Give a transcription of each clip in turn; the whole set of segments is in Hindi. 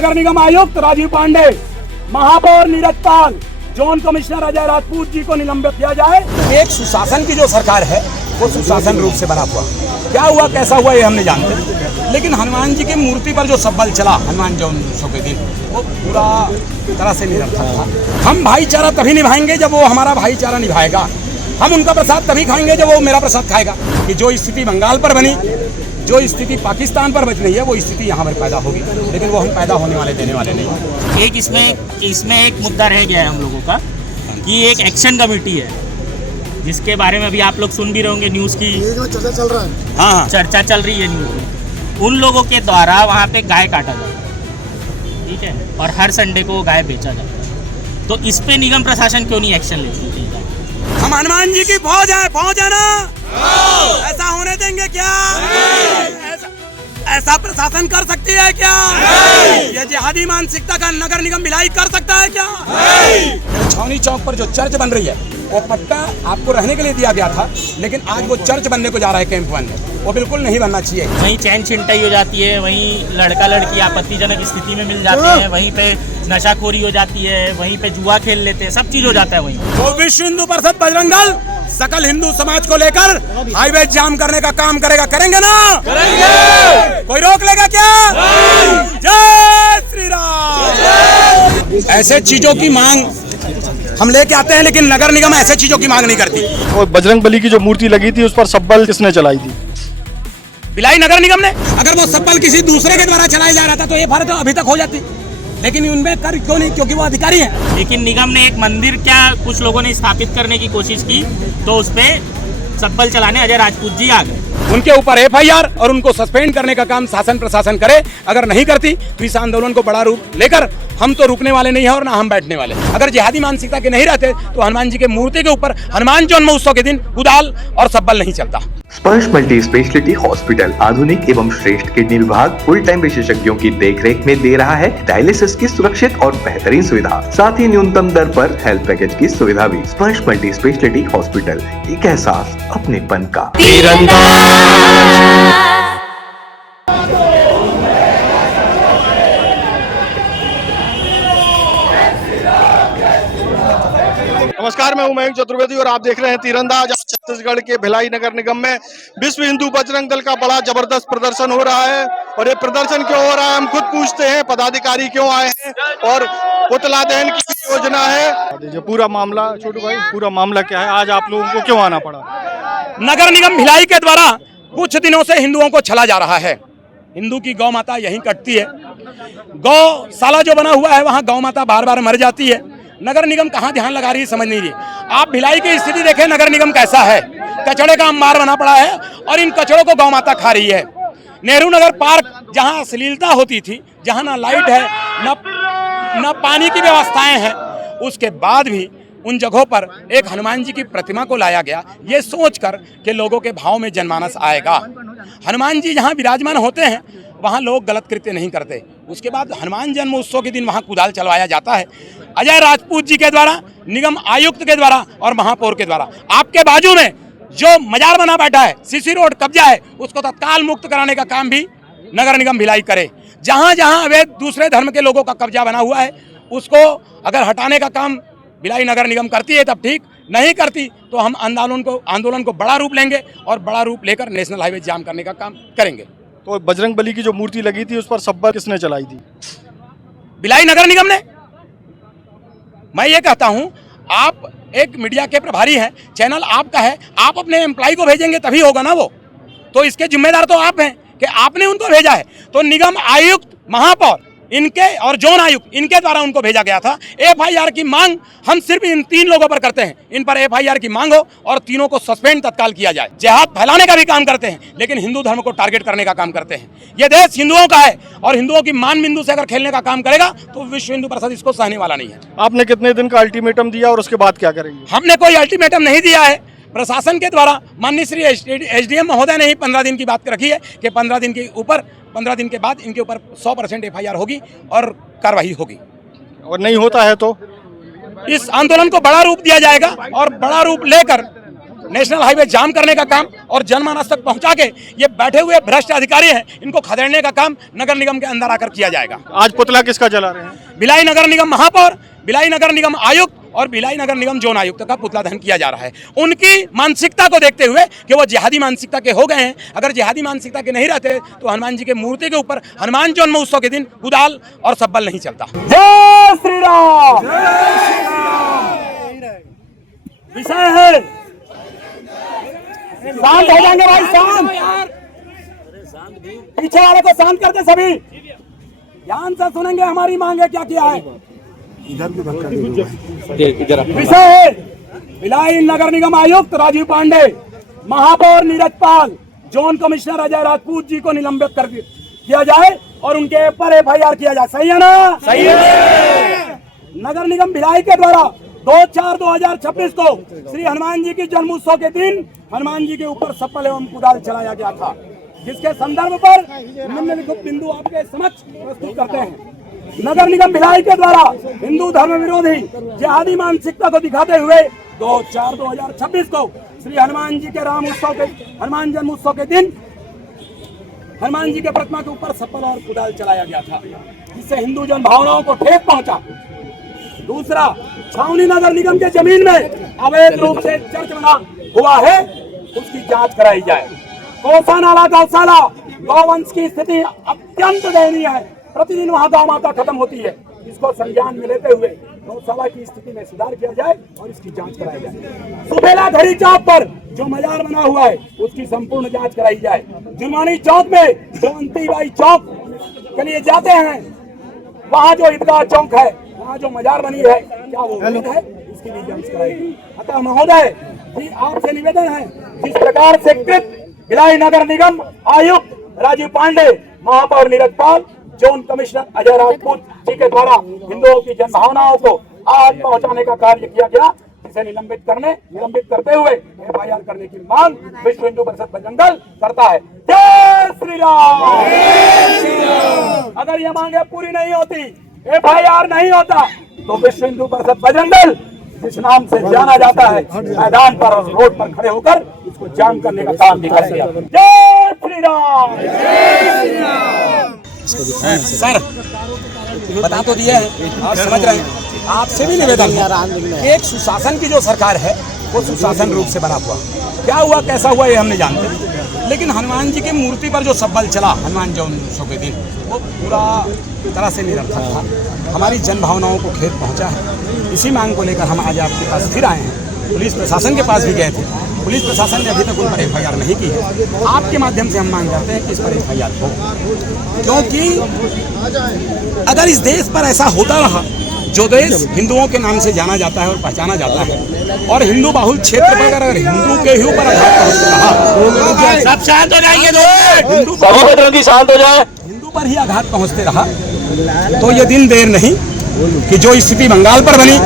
नगर निगम आयुक्त राजीव पांडे, महापौर नीरज पाल, जोन कमिश्नर अजय राजपूत जी को निलंबित किया जाए। एक सुशासन की जो सरकार है वो सुशासन रूप से बना हुआ, क्या हुआ कैसा हुआ ये हम नहीं जानते, लेकिन हनुमान जी की मूर्ति पर जो सब्बल चला हनुमान जन्मोत्सव के दिन वो पूरा तरह से निरर्थक था। हम भाईचारा तभी निभाएंगे जब वो हमारा भाईचारा निभाएगा, हम उनका प्रसाद तभी खाएंगे जब वो मेरा प्रसाद खाएगा। कि जो स्थिति बंगाल पर बनी, जो स्थिति पाकिस्तान पर बच रही है, वो स्थिति यहाँ पर पैदा होगी, लेकिन वो हम पैदा होने वाले देने वाले नहीं। एक इसमें एक मुद्दा रह गया है हम लोगों का कि एक एक्शन कमेटी है जिसके बारे में अभी आप लोग सुन भी रहे होंगे, न्यूज़ की चर्चा चल रहा है। हाँ, चर्चा चल रही है न्यूज़ में। उन लोगों के द्वारा वहाँ पे गाय काटा जाता है, ठीक है, और हर संडे को गाय बेचा जाता है। तो इस पे निगम प्रशासन क्यों नहीं एक्शन लेती? हम हनुमान जी की फौज है ना, ऐसा होने देंगे क्या? ऐसा प्रशासन कर सकती है क्या? ये जिहादी मानसिकता का नगर निगम भिलाई कर सकता है क्या? छावनी चौक पर जो चर्च बन रही है वो पट्टा आपको रहने के लिए दिया गया था, लेकिन आज वो चर्च बनने को जा रहा है कैंप वन में, वो बिल्कुल नहीं बनना चाहिए। वहीं चैन छिनटाई हो जाती है, वहीं लड़का लड़की आपत्तिजनक स्थिति में मिल जाते हैं, वहीं पे नशाखोरी हो जाती है, वहीं पे जुआ खेल लेते हैं, सब चीज हो जाता है वहीं। तो विश्व हिंदू परिषद बजरंग दल सकल हिंदू समाज को लेकर हाईवे जाम करने का काम करेगा, करेंगे ना? करेंगे। कोई रोक लेगा क्या? जय श्री राम। ऐसे चीजों की मांग हम लेके आते हैं, लेकिन नगर निगम ऐसे चीजों की मांग नहीं करती। और बजरंग बली की जो मूर्ति लगी थी उस पर सब्बल किसने चलाई थी? भिलाई नगर निगम ने। अगर वो सब्बल किसी दूसरे के द्वारा चलाया जा रहा था तो ये फर्क अभी तक हो जाती, लेकिन उनमें कर क्यों नहीं? क्योंकि वो अधिकारी है। लेकिन निगम ने एक मंदिर क्या कुछ लोगों ने स्थापित करने की कोशिश की तो उस पे सब्बल चलाने अजय राजपूत जी आ गए। उनके ऊपर FIR और उनको सस्पेंड करने का काम शासन प्रशासन करे। अगर नहीं करती तो इस आंदोलन को बड़ा रूप लेकर हम तो रुकने वाले नहीं है और ना हम बैठने वाले। अगर जिहादी मानसिकता के नहीं रहते तो हनुमान जी के मूर्ति के ऊपर हनुमान जन्मोत्सव के दिन कुदाल और सब्बल नहीं चलता। स्पर्श मल्टी स्पेशलिटी हॉस्पिटल आधुनिक एवं श्रेष्ठ किडनी विभाग फुल टाइम विशेषज्ञों की देखरेख में दे रहा है डायलिसिस की सुरक्षित और बेहतरीन सुविधा, साथ ही न्यूनतम दर पर हेल्थ पैकेज की सुविधा भी। स्पर्श मल्टी स्पेशलिटी हॉस्पिटल, एक एहसास अपनेपन का। नमस्कार, मैं हूं मयंक चतुर्वेदी और आप देख रहे हैं तीरंदाज। आज छत्तीसगढ़ के भिलाई नगर निगम में विश्व हिंदू बजरंग दल का बड़ा जबरदस्त प्रदर्शन हो रहा है। और ये प्रदर्शन क्यों हो रहा है हम खुद पूछते हैं, पदाधिकारी क्यों आए हैं और पुतला दहन की योजना है। जो पूरा मामला, छोटू भाई, पूरा मामला क्या है? आज आप लोगों को क्यों आना पड़ा? नगर निगम भिलाई के द्वारा कुछ दिनों से हिंदुओं को छला जा रहा है। हिंदू की गौ माता यहीं कटती है, गौशाला जो बना हुआ है वहाँ गौ माता बार बार मर जाती है। नगर निगम कहाँ ध्यान लगा रही है समझ नहीं रही। आप भिलाई की स्थिति देखें, नगर निगम कैसा है, कचड़े का अंबार बना पड़ा है और इन कचड़ों को गौ माता खा रही है। नेहरू नगर पार्क जहाँ अश्लीलता होती थी, जहाँ ना लाइट है न पानी की व्यवस्थाएं हैं, उसके बाद भी उन जगहों पर एक हनुमान जी की प्रतिमा को लाया गया, ये सोचकर कि लोगों के भाव में जनमानस आएगा। हनुमान जी जहाँ विराजमान होते हैं वहाँ लोग गलत कृत्य नहीं करते। उसके बाद हनुमान जन्मोत्सव के दिन वहाँ कुदाल चलवाया जाता है अजय राजपूत जी के द्वारा, निगम आयुक्त के द्वारा और महापौर के द्वारा। आपके बाजू में जो मजार बना बैठा है, सीसी रोड कब्जा है, उसको तत्काल मुक्त कराने का काम भी नगर निगम भिलाई करे। जहाँ जहाँ अवैध दूसरे धर्म के लोगों का कब्जा बना हुआ है उसको अगर हटाने का काम भिलाई नगर निगम करती है तब ठीक, नहीं करती तो हम आंदोलन को बड़ा रूप लेंगे और बड़ा रूप लेकर नेशनल हाईवे जाम करने का काम करेंगे। तो बजरंग बली की जो मूर्ति लगी थी उस पर सब्बल किसने चलाई थी? भिलाई नगर निगम ने। मैं ये कहता हूं, आप एक मीडिया के प्रभारी हैं, चैनल आपका है, आप अपने एम्प्लॉय को भेजेंगे तभी होगा ना वो, तो इसके जिम्मेदार तो आप हैं कि आपने उनको भेजा है। तो निगम आयुक्त, महापौर इनके और जोन आयुक्त इनके द्वारा उनको भेजा गया था। FIR की मांग हम सिर्फ इन 3 लोगों पर करते हैं, इन पर FIR की मांग हो और तीनों को सस्पेंड तत्काल किया जाए। जिहाद फैलाने का भी काम करते हैं, लेकिन हिंदू धर्म को टारगेट करने का काम करते हैं। ये देश हिंदुओं का है और हिंदुओं की मान बिंदु से अगर खेलने का काम करेगा तो विश्व हिंदू परिषद इसको सहने वाला नहीं है। आपने कितने दिन का अल्टीमेटम दिया और उसके बाद क्या करेंगे? हमने कोई अल्टीमेटम नहीं दिया है। प्रशासन के द्वारा माननीय श्री SDM महोदय ने ही 15 दिन की बात रखी है कि 15 दिन के ऊपर 15 दिन के बाद इनके ऊपर 100% FIR होगी और कार्रवाई होगी। और नहीं होता है तो इस आंदोलन को बड़ा रूप दिया जाएगा और बड़ा रूप लेकर नेशनल हाईवे जाम करने का काम और जनमानस तक पहुंचा के ये बैठे हुए भ्रष्ट अधिकारी हैं इनको खदेड़ने का काम नगर निगम के अंदर आकर किया जाएगा। आज पुतला किसका जला रहे हैं? भिलाई नगर निगम महापौर, भिलाई नगर निगम आयुक्त और भिलाई नगर निगम जोन आयुक्त का पुतला दहन किया जा रहा है। उनकी मानसिकता को देखते हुए कि वो जिहादी मानसिकता के हो गए हैं, अगर जिहादी मानसिकता के नहीं रहते तो हनुमान जी के मूर्ति के ऊपर हनुमान जन्म उत्सव के दिन कुदाल और सब्बल नहीं चलता। जय श्री राम। विषय है, शांत हो जाएंगे भाई, शांत। पीछे वाले को शांत करते सभी, ध्यान से सुनेंगे हमारी मांगे क्या किया है। विषय है, भिलाई नगर निगम आयुक्त राजीव पांडे, महापौर नीरज पाल, जोन कमिश्नर अजय राजपूत जी को निलंबित कर किया जाए और उनके ऊपर FIR किया जाए। सही है ना? सही है। नगर निगम भिलाई के द्वारा 2/4/2026 को श्री हनुमान जी की जन्म उत्सव के दिन हनुमान जी के ऊपर सप्पल एवं कुदाल चलाया गया था, जिसके संदर्भ पर निम्नलिखित बिंदु आपके समक्ष प्रस्तुत करते हैं। नगर निगम भिलाई के द्वारा हिंदू धर्म विरोधी जिहादी मानसिकता को दिखाते हुए 2/4/2026 को श्री हनुमान जी के हनुमान जन्म उत्सव के दिन हनुमान जी के प्रतिमा के ऊपर सप्पल और कुदाल चलाया गया था, जिससे हिंदू जन भावनाओं को ठेस पहुंचा। दूसरा, छावनी नगर निगम के जमीन में अवैध रूप से चर्च बना हुआ है, उसकी जांच कराई जाए। कोसा नाला गौशाला गौवंश की स्थिति अत्यंत दयनीय है, प्रतिदिन वहां गौ माता खत्म होती है। इसको संज्ञान में लेते हुए गौशाला की स्थिति में सुधार किया जाए और इसकी जांच कराई जाए। सुबेला घड़ी चौक पर जो मजार बना हुआ है उसकी संपूर्ण जांच कराई जाए। जुर्मानी चौक में जो अंतीबाई चौक के लिए जाते हैं, वहाँ जो ईदगाह चौक है, वहाँ जो मजार बनी है, क्या वो वैध है? इसकी भी जांच कराई। अतः महोदय जी, आपसे निवेदन है, जिस प्रकार से कृत भिलाई नगर निगम आयुक्त राजीव पांडे, महापौर नीरज पाल, जोन कमिश्नर अजय राजपूत जी के द्वारा हिंदुओं की जनभावनाओं को आज पहुंचाने का कार्य किया गया, इसे निलंबित करते हुए FIR करने की मांग विश्व हिंदू परिषद बजरंग करता है। जय श्री राम। अगर ये मांगे पूरी नहीं होती, FIR नहीं होता, तो विश्व हिंदू परिषद बजरंग जिस नाम से जाना जाता है, मैदान पर और रोड पर खड़े होकर इसको जाम करने का काम भी करेंगे। जय श्री राम। सर बता तो दिए हैं, आप समझ रहे हैं। आपसे भी निवेदन है, एक सुशासन की जो सरकार है वो सुशासन रूप से बना हुआ, क्या हुआ कैसा हुआ ये हम नहीं जानते, लेकिन हनुमान जी की मूर्ति पर जो सब्बल चला हनुमान जन्म उत्सव के दिन, वो पूरा तरह से निरर्थक था, हमारी जन भावनाओं को खेद पहुंचा है। इसी मांग को लेकर हम आज आपके पास फिर आए हैं। पुलिस प्रशासन के पास भी गए थे, पुलिस प्रशासन ने अभी तक उन पर FIR नहीं की है। आपके माध्यम से हम मांग करते हैं कि इस पर FIR हो, क्योंकि अगर इस देश पर ऐसा होता रहा, जो देश हिंदुओं के नाम से जाना जाता है और पहचाना जाता है, और हिंदू बाहुल क्षेत्र पर अगर हिंदू के ही ऊपर आघात पहुंचते रहा, सब शांत हो जाएंगे, हिंदू पर ही आघात पहुंचते रहा, तो ये दिन देर नहीं कि जो स्थिति बंगाल पर बनी,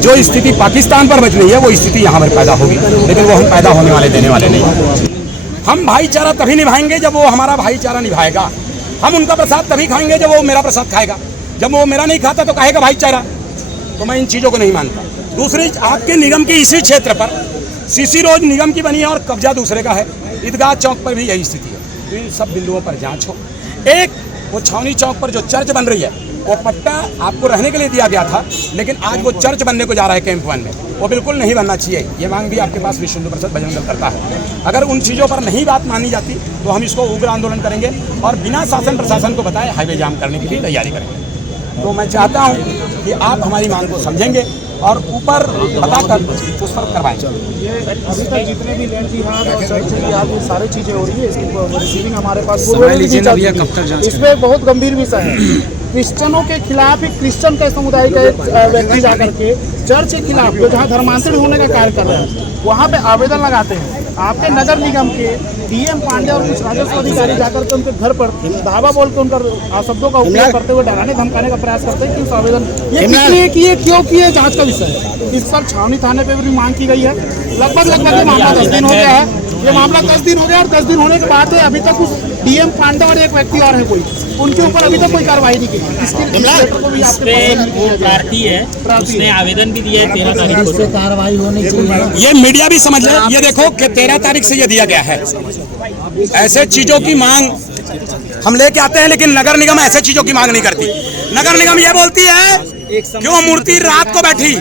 जो स्थिति पाकिस्तान पर बच रही है, वो स्थिति यहाँ पर पैदा होगी। लेकिन वो हम पैदा होने वाले देने वाले नहीं। हम भाईचारा तभी निभाएंगे जब वो हमारा भाईचारा निभाएगा। हम उनका प्रसाद तभी खाएंगे जब वो मेरा प्रसाद खाएगा। जब वो मेरा नहीं खाता तो कहेगा भाईचारा। तो मैं इन चीज़ों को नहीं मानता। दूसरी, आपके निगम की इसी क्षेत्र पर CC रोड निगम की बनी है और कब्जा दूसरे का है। ईदगाह चौक पर भी यही स्थिति है। तो इन सब बिंदुओं पर जांच हो। एक, वो छावनी चौक पर जो चर्च बन रही है, वो पट्टा आपको रहने के लिए दिया गया था, लेकिन आज वो चर्च बनने को जा रहा है कैंप 1 में, वो बिल्कुल नहीं बनना चाहिए। ये मांग भी आपके पास विश्व हिंदू परिषद बजरंग दल करता है। अगर उन चीज़ों पर नहीं बात मानी जाती तो हम इसको उग्र आंदोलन करेंगे और बिना शासन प्रशासन को बताए हाईवे जाम करने की भी तैयारी करेंगे। तो मैं चाहता हूँ कि आप हमारी मांग को समझेंगे और ऊपर बताकर उस पर करवाएंगे। अभी तक जितने भी लैंड विभाग और चर्च विभाग ये सारी चीज़ें हो रही है, इसकी रिसीविंग हमारे पास इसमें बहुत गंभीर विषय है। क्रिश्चियनों के खिलाफ एक क्रिश्चियन के समुदाय का एक व्यक्ति जाकर के चर्च के खिलाफ, जो जहाँ धर्मांतरण होने का कार्य कर रहे हैं, वहाँ पे आवेदन लगाते हैं। आपके नगर निगम के DM पांडे और कुछ राजस्व अधिकारी जाकर के उनके घर पर धावा बोल के उनका शब्दों का उपयोग करते हुए डराने धमकाने का प्रयास करते हैं कि उस आवेदन ये किसलिए किए, क्यों किए, जांच का विषय है। इस पर छावनी थाने पे भी मांग की गई है। लगभग ये मामला 10 दिन हो गया है। ये मामला 10 दिन हो गया और 10 दिन होने के बाद अभी तक उस डीएम पांडे और एक व्यक्ति और है कोई, उनके ऊपर अभी तक कोई कार्रवाई नहीं की। इसके लेटर को भी इस आपके पे पास वो प्रार्थी है, उसने आवेदन भी दिया है 13 तारीख को। कार्रवाई होनी चाहिए। ये मीडिया भी समझ ले, ये देखो कि 13 तारीख से ये दिया गया है। ऐसे चीजों की मांग हम लेके आते हैं, लेकिन नगर निगम ऐसे चीजों की मांग नहीं करती। नगर निगम ये बोलती है क्यों मूर्ति रात को बैठी,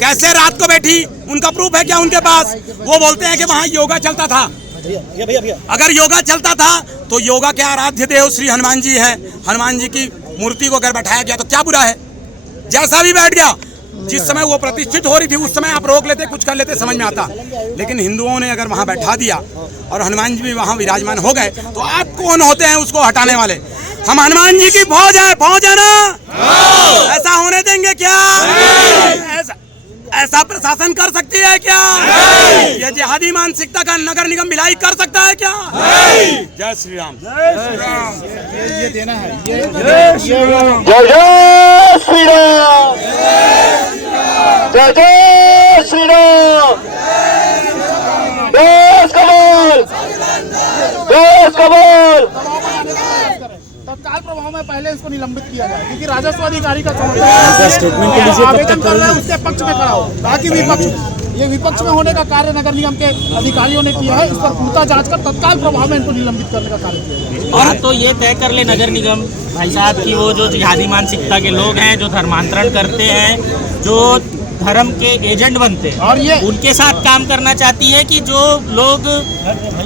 कैसे रात को बैठी, उनका प्रूफ है क्या उनके पास? वो बोलते हैं कि वहाँ योगा चलता था। अगर योगा चलता था तो योगा के आराध्य देव श्री हनुमान जी है, हनुमान जी की मूर्ति को अगर बैठाया गया तो क्या बुरा है? जैसा भी बैठ गया, जिस समय वो प्रतिष्ठित हो रही थी उस समय आप रोक लेते, कुछ कर लेते, समझ में आता। लेकिन हिंदुओं ने अगर वहां बैठा दिया और हनुमान जी भी वहां विराजमान हो गए तो आप कौन होते हैं उसको हटाने वाले? हम हनुमान जी की फौज है ना? ऐसा होने देंगे क्या? ऐसा प्रशासन कर सकती है क्या? ये जिहादी मानसिकता का नगर निगम भिलाई कर सकता है क्या? जय श्री राम। ये देना है, ये जय जय श्री राम, जय जय श्री राम। देश कबूल, देश कबूल। तत्काल प्रभाव में पहले इसको निलंबित किया जाए, क्योंकि राजस्व अधिकारी का आवेदन कर रहे हैं उसके पक्ष में खड़ा हो, ताकि ये विपक्ष में होने का कार्य नगर निगम के अधिकारियों ने किया है। इस पर पूछता जांच कर तत्काल प्रभाव में इनको निलंबित करने का कार्य किया है। और तो ये तय कर ले नगर निगम भाई साहब की वो जो जिहादी मानसिकता के लोग हैं, जो धर्मांतरण करते हैं, जो धर्म के एजेंट बनते हैं, और ये उनके साथ काम करना चाहती है कि जो लोग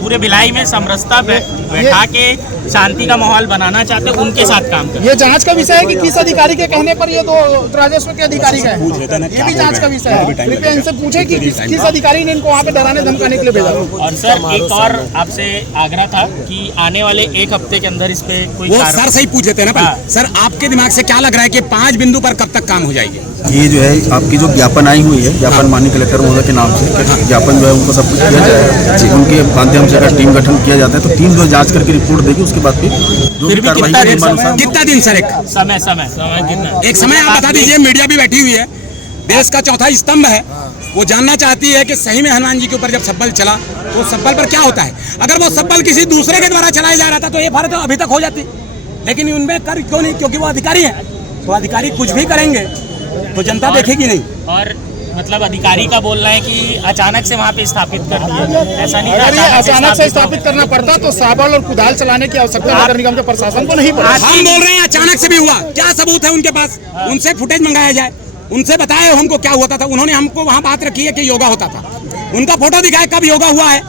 पूरे भिलाई में समरसता बैठा के शांति का माहौल बनाना चाहते हैं, उनके साथ काम कर। ये जांच का विषय है कि किस अधिकारी के कहने पर ये दो राजस्व के अधिकारी का है, ये भी जांच का विषय है। कृपया इनसे पूछे कि किस अधिकारी ने इनको वहाँ पे डराने धमकाने के लिए भेजा। और सर एक और आपसे आग्रह था कि आने वाले एक हफ्ते के अंदर इस पे कोई वो सर से ही पूछ लेते हैं ना। सर आपके दिमाग से क्या लग रहा है कि 5 बिंदु पर कब तक काम हो जाएगी? ये जो है आपकी जो ज्ञापन आई हुई है, ज्ञापन माननीय कलेक्टर महोदय के नाम से ज्ञापन जो है उनको सब कुछ किया जाएगा। उनके माध्यम से अगर टीम गठन किया जाता है तो टीम जो जांच करके रिपोर्ट देगी, उसके बाद फिर जो भी कार्रवाई कितना दिन सर? एक समय कितना? एक समय आप बता दीजिए। मीडिया भी बैठी हुई है, देश का चौथा स्तंभ है, वो जानना चाहती है कि सही में हनुमान जी के ऊपर जब सब्बल चला तो सब्बल पर क्या होता है। अगर वो सब्बल किसी दूसरे के द्वारा चलाया जा रहा था तो ये फर्क अभी तक हो जाती, लेकिन उनमें कर क्यों नहीं? क्योंकि वो अधिकारी है, तो अधिकारी कुछ भी करेंगे तो जनता देखेगी नहीं। और मतलब अधिकारी का बोलना है कि अचानक से वहाँ पे स्थापित कर दिया, ऐसा नहीं। अगर ये अचानक से स्थापित करना पड़ता तो साबल और कुदाल चलाने की आवश्यकता नगर निगम के प्रशासन को नहीं पड़ा। हम बोल रहे हैं अचानक से भी हुआ, क्या सबूत है उनके पास? उनसे फुटेज मंगाया जाए, उनसे बताए हमको क्या हुआ था। उन्होंने हमको वहाँ बात रखी है कि योगा होता था, उनका फोटो दिखाए कब योगा हुआ है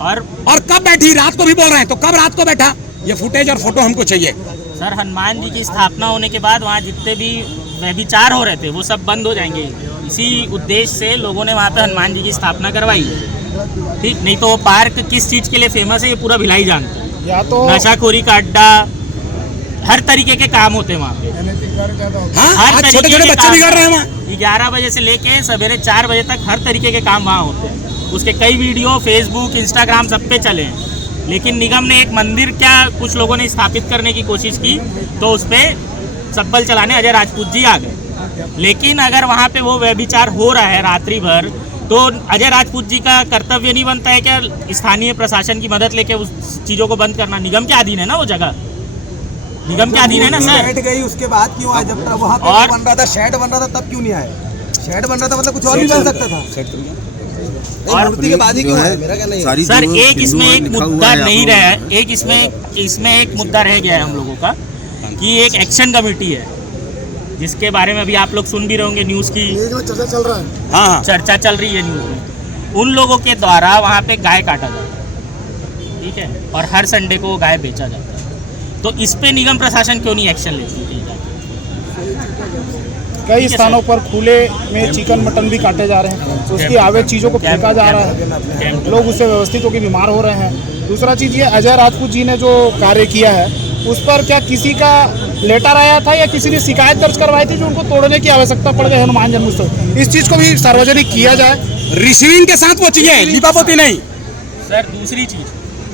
और कब बैठी। रात को भी बोल रहे हैं, तो कब रात को बैठा? ये फुटेज और फोटो हमको चाहिए। सर हनुमान जी की स्थापना होने के बाद वहाँ जितने भी व्यभिचार हो रहे थे वो सब बंद हो जाएंगे। इसी उद्देश्य से लोगों ने वहाँ पे हनुमान जी की स्थापना करवाई, ठीक? नहीं तो वो पार्क किस चीज़ के लिए फेमस है ये पूरा भिलाई जानता है। या तो नशाखोरी का अड्डा, हर तरीके के काम होते हैं वहाँ पे। हाँ, छोटे-छोटे बच्चे बिगड़ रहे हैं वहाँ। 11 बजे से लेके सवेरे 4 बजे तक हर तरीके के काम वहाँ होते हैं। उसके कई वीडियो फेसबुक, इंस्टाग्राम सब पे चले हैं। लेकिन निगम ने एक मंदिर क्या कुछ लोगों ने स्थापित करने की कोशिश की तो उस पर सब्बल चलाने अजय राजपूत जी आ गए। लेकिन अगर वहाँ पे वो व्यभिचार हो रहा है रात्रि भर, तो अजय राजपूत जी का कर्तव्य नहीं बनता है क्या स्थानीय प्रशासन की मदद लेके उस चीज़ों को बंद करना? निगम के अधीन है ना वो जगह, निगम के अधीन है ना सर। बैठ गई उसके बाद क्यों आया? जब तक वहाँ पे बन रहा था, शेड बन रहा था, तब क्यों नहीं आया? शेड बन रहा था मतलब कुछ और भी बन सकता था। और मूर्ति के बाद ही क्यों है? मेरा क्या नहीं है। सर एक इसमें एक मुद्दा नहीं रहा है, एक इसमें एक मुद्दा रह गया है हम लोगों का कि एक एक्शन कमेटी है जिसके बारे में अभी आप लोग सुन भी रहे होंगे न्यूज़ की चर्चा चल रहा है। हाँ, चर्चा चल रही है न्यूज़ में। उन लोगों के द्वारा वहाँ पे गाय काटा जाता है, ठीक है, और हर संडे को गाय बेचा जाता है। तो इस पे निगम प्रशासन क्यों नहीं एक्शन लेती? कई स्थानों पर खुले में चिकन मटन भी काटे जा रहे हैं, उसकी अवैध चीज़ों को फेंका जा रहा है, लोग उससे व्यवस्थित होकर बीमार हो रहे हैं। दूसरा चीज़ ये अजय राजपूत जी ने जो कार्य किया है उस पर क्या किसी का लेटर आया था या किसी ने शिकायत दर्ज करवाई थी जो उनको तोड़ने की आवश्यकता पड़ गई हनुमान जन्मोत्सव? इस चीज़ को भी सार्वजनिक किया जाए। रिसीविंग के साथ वो चाहिए, लिपापोती नहीं। सर दूसरी चीज़,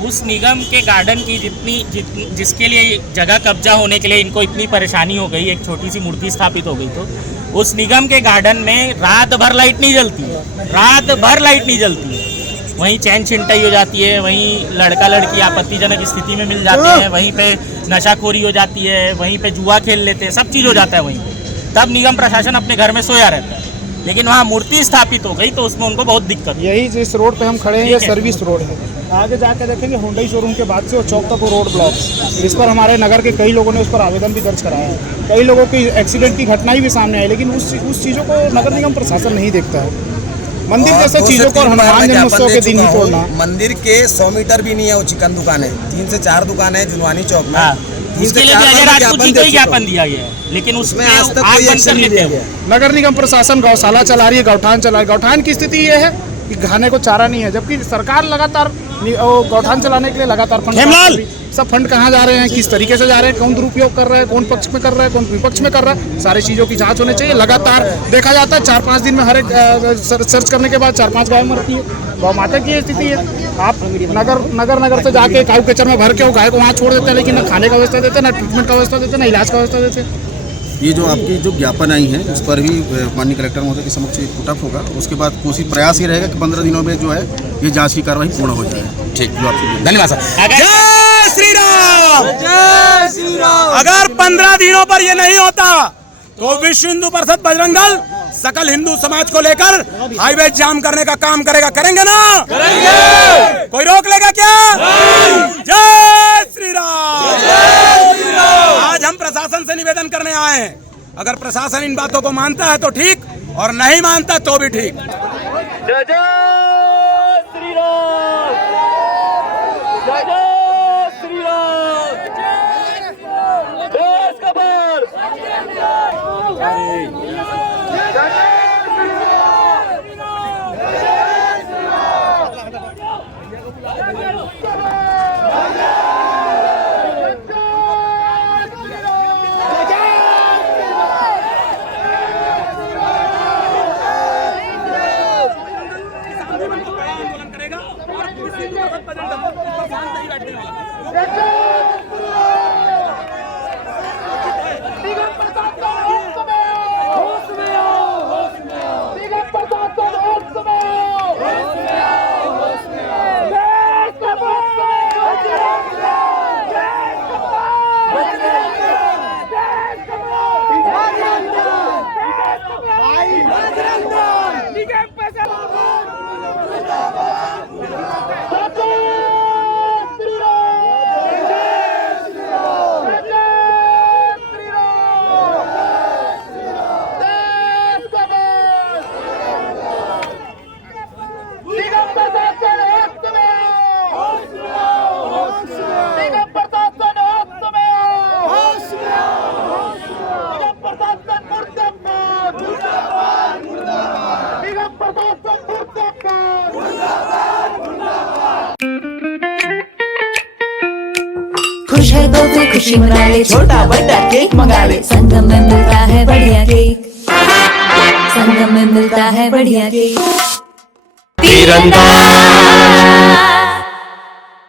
उस निगम के गार्डन की जिसके लिए जगह कब्जा होने के लिए इनको इतनी परेशानी हो गई, एक छोटी सी मूर्ति स्थापित हो गई, तो उस निगम के गार्डन में रात भर लाइट नहीं जलती है, रात भर लाइट नहीं जलती है। वहीं चैन छिनटाई हो जाती है, वहीं लड़का लड़की आपत्तिजनक स्थिति में मिल जाते हैं, वहीं पे नशाखोरी हो जाती है, वहीं पे जुआ खेल लेते हैं, सब चीज़ हो जाता है वहीं। तब निगम प्रशासन अपने घर में सोया रहता है, लेकिन वहाँ मूर्ति स्थापित हो गई तो उसमें उनको बहुत दिक्कत। यही जिस रोड पे हम खड़े हैं ये सर्विस रोड है, आगे जाके देखेंगे हुंडई शोरूम के बाद से वो चौक तक वो रोड ब्लॉक। इस पर हमारे नगर के कई लोगों ने उस पर आवेदन भी दर्ज कराया है, कई लोगों की एक्सीडेंट की घटनाएं भी सामने आई, लेकिन उस चीज़ों को नगर निगम प्रशासन नहीं देखता है। मंदिर जैसे चीजों को हनुमान जन्मोत्सव के दिन ही तोड़ना। मंदिर के 100 मीटर भी नहीं है वो चिकन दुकान है, 3 से 4 दुकान है जुनवानी चौक में। उसके लिए भी अजय राजपूत जी को ही ज्ञापन दिया गया है, लेकिन उसमें आज तक कोई एक्शन नहीं लिया गया। नगर निगम प्रशासन गौशाला चला रही है, गौठान चला रही है। गौठान की स्थिति ये है कि खाने को चारा नहीं है, जबकि सरकार लगातार गौठान चलाने के लिए लगातार फंड, सब फंड कहाँ जा रहे हैं, किस तरीके से जा रहे हैं, कौन दुरुपयोग कर रहे हैं, कौन पक्ष में कर रहा है, कौन विपक्ष में कर रहा है, सारी चीज़ों की जांच होनी चाहिए। लगातार देखा जाता है 4-5 दिन में हर एक सर्च करने के बाद 4-5 गाय मरती है। गौ माता की स्थिति है। आप नगर से जाके काऊ कचर में भर के गाय को वहाँ छोड़ देते हैं, लेकिन न खाने का व्यवस्था देते, न ट्रीटमेंट का व्यवस्था देते, न इलाज का व्यवस्था देते। ये जो आपकी जो ज्ञापन आई है उस पर भी माननीय कलेक्टर महोदय के समक्ष पुटअप होगा। उसके बाद कोशिश प्रयास ये रहेगा कि 15 दिनों में जो है ये जांच की कार्रवाई पूर्ण हो जाए। ठीक, जो आपसे धन्यवाद सर। जय श्री राम, जय श्री राम। अगर 15 दिनों पर ये नहीं होता तो विश्व हिंदू परिषद बजरंग दल सकल हिंदू समाज को लेकर हाईवे जाम करने का काम करेगा। करेंगे ना? करेंगे। कोई रोक लेगा क्या? जय श्री राम, जय श्री राम। आज हम प्रशासन से निवेदन करने आए हैं, अगर प्रशासन इन बातों को मानता है तो ठीक, और नहीं मानता तो भी ठीक। जय जय श्री राम, जय जय श्री राम। देश का बल, खुश है तो कोई खुशी मना ले, छोटा बड़ा केक मंगा ले, संगम में मिलता है बढ़िया केक, संगम में मिलता है बढ़िया केक। तीरंदाज।